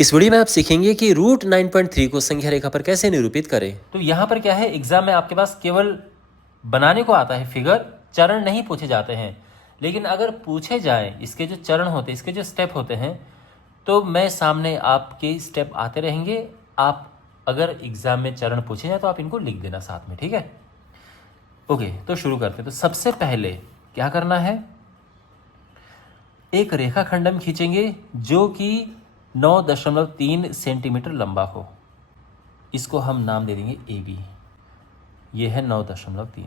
इस वीडियो में आप सीखेंगे कि रूट 9.3 को संख्या रेखा पर कैसे निरूपित करें। तो यहाँ पर क्या है, एग्जाम में आपके पास केवल बनाने को आता है फिगर, चरण नहीं पूछे जाते हैं। लेकिन अगर पूछे जाए इसके जो चरण होते हैं, इसके जो स्टेप होते हैं, तो मैं सामने आपके स्टेप आते रहेंगे। आप अगर एग्जाम में चरण पूछे जाए तो आप इनको लिख देना साथ में, ठीक है। ओके, तो शुरू करते हैं। तो सबसे पहले क्या करना है, एक रेखाखंड हम खींचेंगे जो कि 9.3 सेंटीमीटर लंबा हो। इसको हम नाम दे देंगे ए बी। ये है 9.3।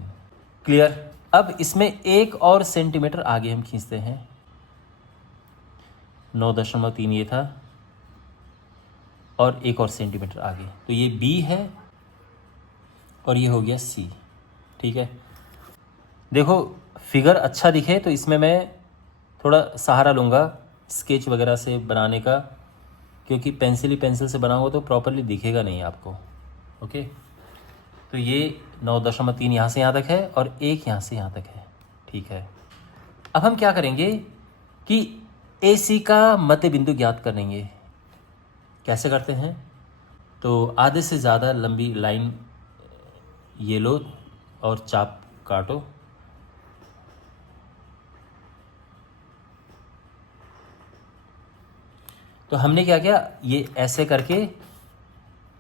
क्लियर। अब इसमें 1 और सेंटीमीटर आगे हम खींचते हैं। 9.3 ये था और 1 और सेंटीमीटर आगे, तो ये बी है और ये हो गया सी। ठीक है, देखो फिगर अच्छा दिखे तो इसमें मैं थोड़ा सहारा लूँगा स्केच वगैरह से बनाने का, क्योंकि पेंसिल से बना हुआ तो प्रॉपरली दिखेगा नहीं आपको। ओके, तो ये 9.3 यहाँ से यहाँ तक है और 1 यहाँ से यहाँ तक है। ठीक है, अब हम क्या करेंगे कि ए सी का मध्य बिंदु ज्ञात करेंगे। कैसे करते हैं, तो आधे से ज़्यादा लंबी लाइन ये लो और चाप काटो। तो हमने क्या किया, ये ऐसे करके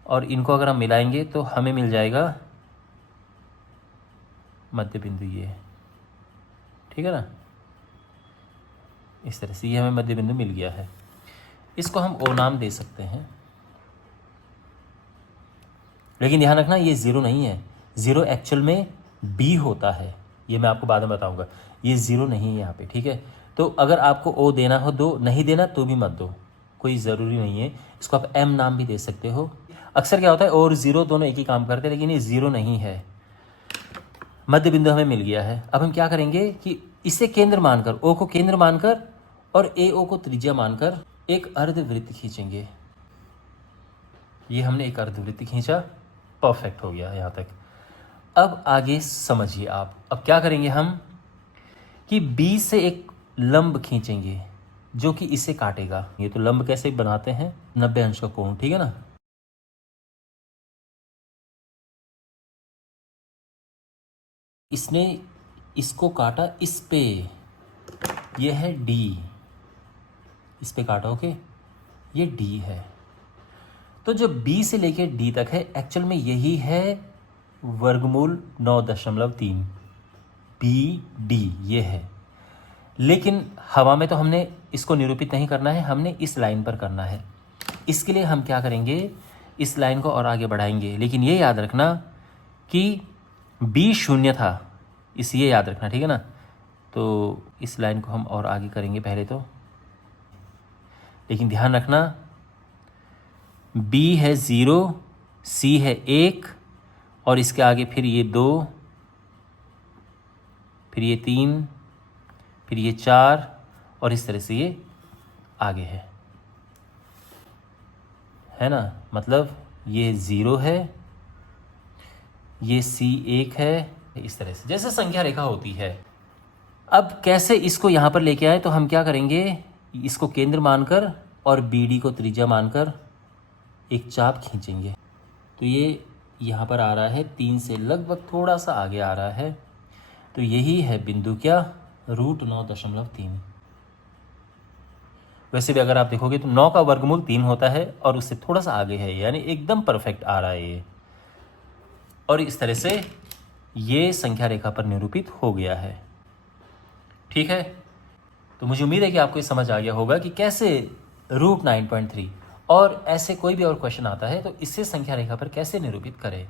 और इनको अगर हम मिलाएंगे तो हमें मिल जाएगा मध्य बिंदु ये। ठीक है ना, इस तरह से ये हमें मध्य बिंदु मिल गया है। इसको हम ओ नाम दे सकते हैं। लेकिन ध्यान रखना ये ज़ीरो नहीं है, ज़ीरो एक्चुअल में बी होता है। ये मैं आपको बाद में बताऊंगा, ये ज़ीरो नहीं है यहाँ पे। ठीक है, तो अगर आपको ओ देना हो दो, नहीं देना तो भी मत दो, कोई ज़रूरी नहीं है। इसको आप एम नाम भी दे सकते हो। अक्सर क्या होता है, और ज़ीरो दोनों एक ही काम करते हैं, लेकिन ये ज़ीरो नहीं है। मध्य बिंदु हमें मिल गया है। अब हम क्या करेंगे कि इसे केंद्र मानकर, ओ को केंद्र मानकर और ए ओ को त्रिज्या मानकर एक अर्धवृत्त खींचेंगे। ये हमने एक अर्धवृत्त खींचा, परफेक्ट हो गया यहाँ तक। अब आगे समझिए आप। अब क्या करेंगे हम कि बी से एक लंब खींचेंगे जो कि इसे काटेगा। ये तो लंब कैसे बनाते हैं, 90 अंश का कोण, ठीक है ना। इसने इसको काटा इस पे, ये है डी, इस पे काटा। ओके, ये डी है। तो जो बी से लेके डी तक है, एक्चुअल में यही है वर्गमूल 9.3 बी डी, ये है। लेकिन हवा में तो हमने इसको निरूपित नहीं करना है, हमने इस लाइन पर करना है। इसके लिए हम क्या करेंगे, इस लाइन को और आगे बढ़ाएंगे। लेकिन ये याद रखना कि बी शून्य था, इस ये याद रखना, ठीक है ना। तो इस लाइन को हम और आगे करेंगे पहले तो, लेकिन ध्यान रखना बी है 0, सी है 1 और इसके आगे फिर ये 2, फिर ये 3, फिर ये 4 और इस तरह से ये आगे है ना। मतलब ये 0 है, ये सी 1 है, इस तरह से जैसे संख्या रेखा होती है। अब कैसे इसको यहाँ पर लेके आए, तो हम क्या करेंगे, इसको केंद्र मानकर और बी डी को त्रिज्या मानकर एक चाप खींचेंगे। तो ये यहाँ पर आ रहा है 3 से लगभग थोड़ा सा आगे आ रहा है। तो यही है बिंदु क्या, रूट 9.3। वैसे भी अगर आप देखोगे तो 9 का वर्गमूल 3 होता है और उससे थोड़ा सा आगे है, यानी एकदम परफेक्ट आ रहा है ये। और इस तरह से ये संख्या रेखा पर निरूपित हो गया है। ठीक है, तो मुझे उम्मीद है कि आपको ये समझ आ गया होगा कि कैसे रूट 9.3 और ऐसे कोई भी और क्वेश्चन आता है तो इससे संख्या रेखा पर कैसे निरूपित करें।